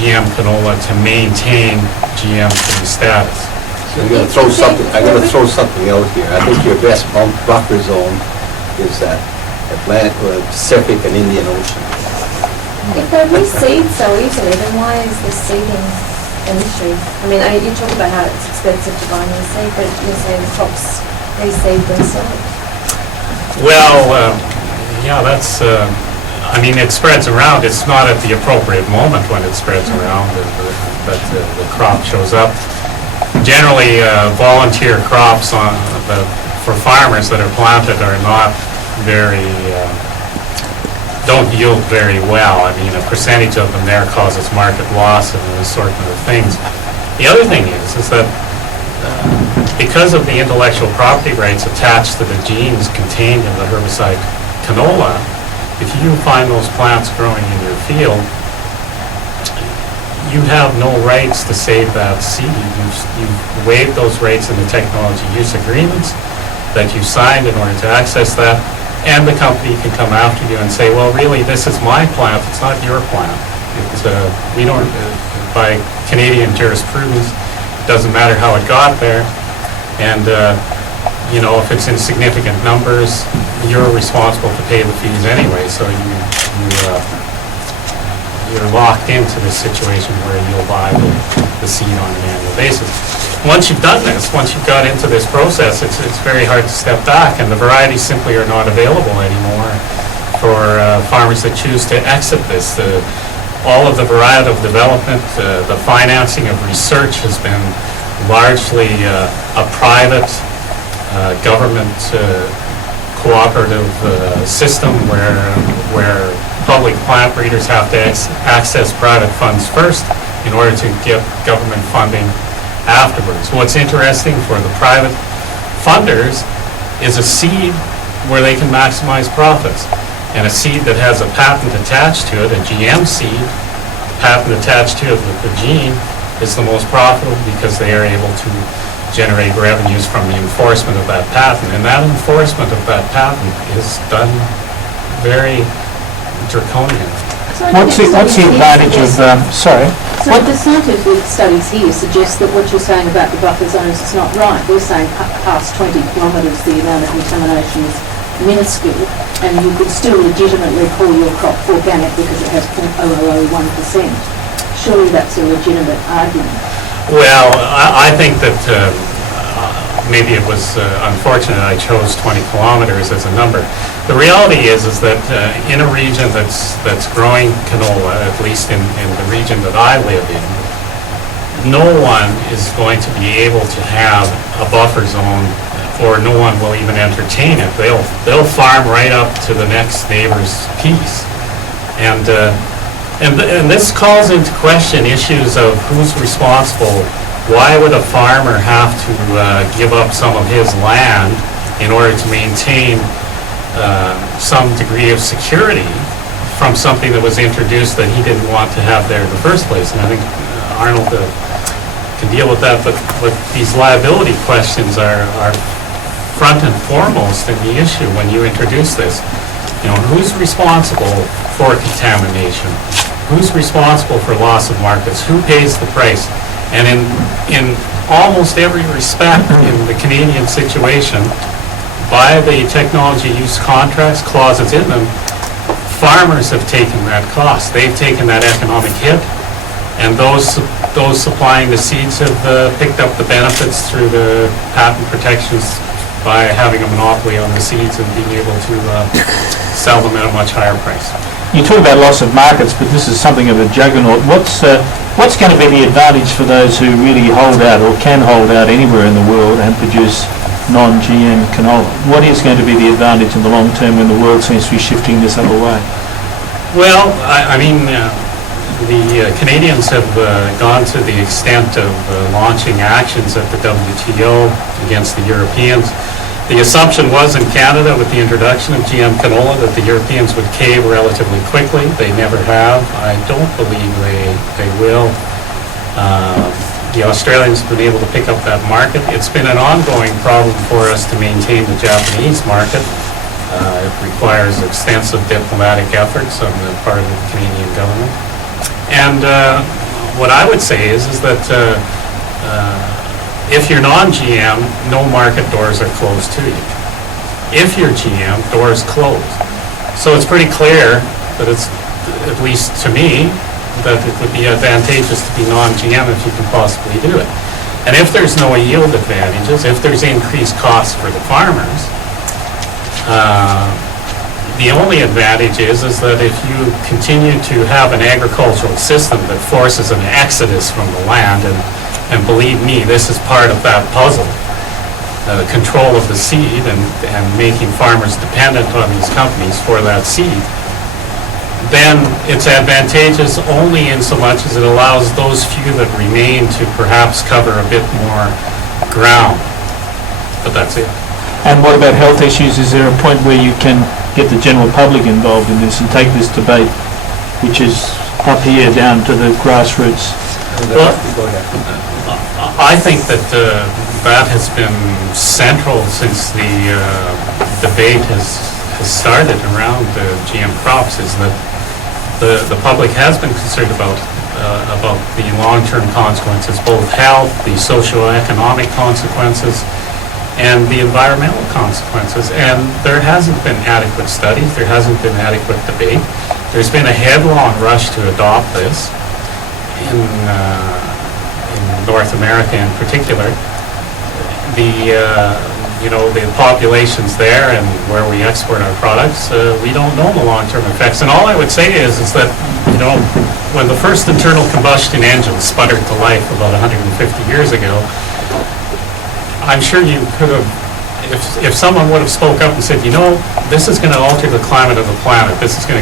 GM canola to maintain GM-free status. So I'm gonna throw something out here. I think your best buffer zone is that Atlantic, Pacific and Indian Ocean. If they reseed so easily, then why is the seeding an issue? I mean, you talk about how it's expensive to buy new seed, but you're saying the crops reseed themselves. Well, yeah, that's, I mean, it spreads around. It's not at the appropriate moment when it spreads around that the crop shows up. Generally, volunteer crops for farmers that are planted are not very, don't yield very well. I mean, a percentage of them there causes market loss and an assortment of things. The other thing is that because of the intellectual property rights attached to the genes contained in the herbicide canola, if you find those plants growing in your field, you have no rights to save that seed. You've waived those rights in the technology use agreements that you signed in order to access that, and the company can come after you and say, well, really, this is my plant, it's not your plant. We don't, by Canadian jurisprudence, it doesn't matter how it got there, and you know, if it's in significant numbers, you're responsible to pay the fees anyway, so you're locked into this situation where you'll buy the seed on an annual basis. Once you've done this, once you've got into this process, it's very hard to step back, and the varieties simply are not available anymore for farmers that choose to exit this. All of the varietal development, the financing of research has been largely a private government cooperative system where public plant breeders have to access private funds first in order to get government funding afterwards. What's interesting for the private funders is a seed where they can maximize profits, and a seed that has a patent attached to it, a GM seed, patent attached to it with the gene, is the most profitable because they are able to generate revenues from the enforcement of that patent, and that enforcement of that patent is done very draconian. What's the advantage of, sorry? So the scientific studies here suggest that what you're saying about the buffer zones is not right. We're saying past 20 kilometres the amount of contamination is minuscule, and you could still legitimately call your crop organic because it has 0.001%. Surely that's a legitimate argument. Well, I think that maybe it was unfortunate I chose 20 kilometers as a number. The reality is that in a region that's growing canola, at least in the region that I live in, no one is going to be able to have a buffer zone, or no one will even entertain it. They'll farm right up to the next neighbor's piece, and this calls into question issues of who's responsible. Why would a farmer have to give up some of his land in order to maintain some degree of security from something that was introduced that he didn't want to have there in the first place? And I think Arnold can deal with that, but these liability questions are front and foremost in the issue when you introduce this. You know, who's responsible for contamination? Who's responsible for loss of markets? Who pays the price? And in almost every respect in the Canadian situation, by the technology use contracts, clauses in them, farmers have taken that cost. They've taken that economic hit, and those supplying the seeds have picked up the benefits through the patent protections by having a monopoly on the seeds and being able to sell them at a much higher price. You talk about loss of markets, but this is something of a juggernaut. What's going to be the advantage for those who really hold out or can hold out anywhere in the world and produce non-GM canola? What is going to be the advantage in the long term when the world seems to be shifting this other way? Well, I mean, the Canadians have gone to the extent of launching actions at the WTO against the Europeans. The assumption was in Canada with the introduction of GM canola that the Europeans would cave relatively quickly. They never have. I don't believe they will. The Australians have been able to pick up that market. It's been an ongoing problem for us to maintain the Japanese market. It requires extensive diplomatic efforts on the part of the Canadian government. And what I would say is that if you're non-GM, no market doors are closed to you. If you're GM, doors close. So it's pretty clear that it's, at least to me, that it would be advantageous to be non-GM if you can possibly do it. And if there's no yield advantages, if there's increased costs for the farmers, the only advantage is that if you continue to have an agricultural system that forces an exodus from the land, and believe me, this is part of that puzzle, control of the seed and making farmers dependent on these companies for that seed, then it's advantageous only in so much as it allows those few that remain to perhaps cover a bit more ground. But that's it. And what about health issues? Is there a point where you can get the general public involved in this and take this debate, which is up here down to the grassroots? Well, I think that that has been central since the debate has started around GM crops, is that the public has been concerned about the long-term consequences, both health, the socio-economic consequences, and the environmental consequences. And there hasn't been adequate studies, there hasn't been adequate debate. There's been a headlong rush to adopt this in North America in particular. The populations there and where we export our products, we don't know the long-term effects. And all I would say is that, when the first internal combustion engine sputtered to life about 150 years ago, I'm sure you could have, if someone would have spoke up and said, this is going to alter the climate of the planet, this is going to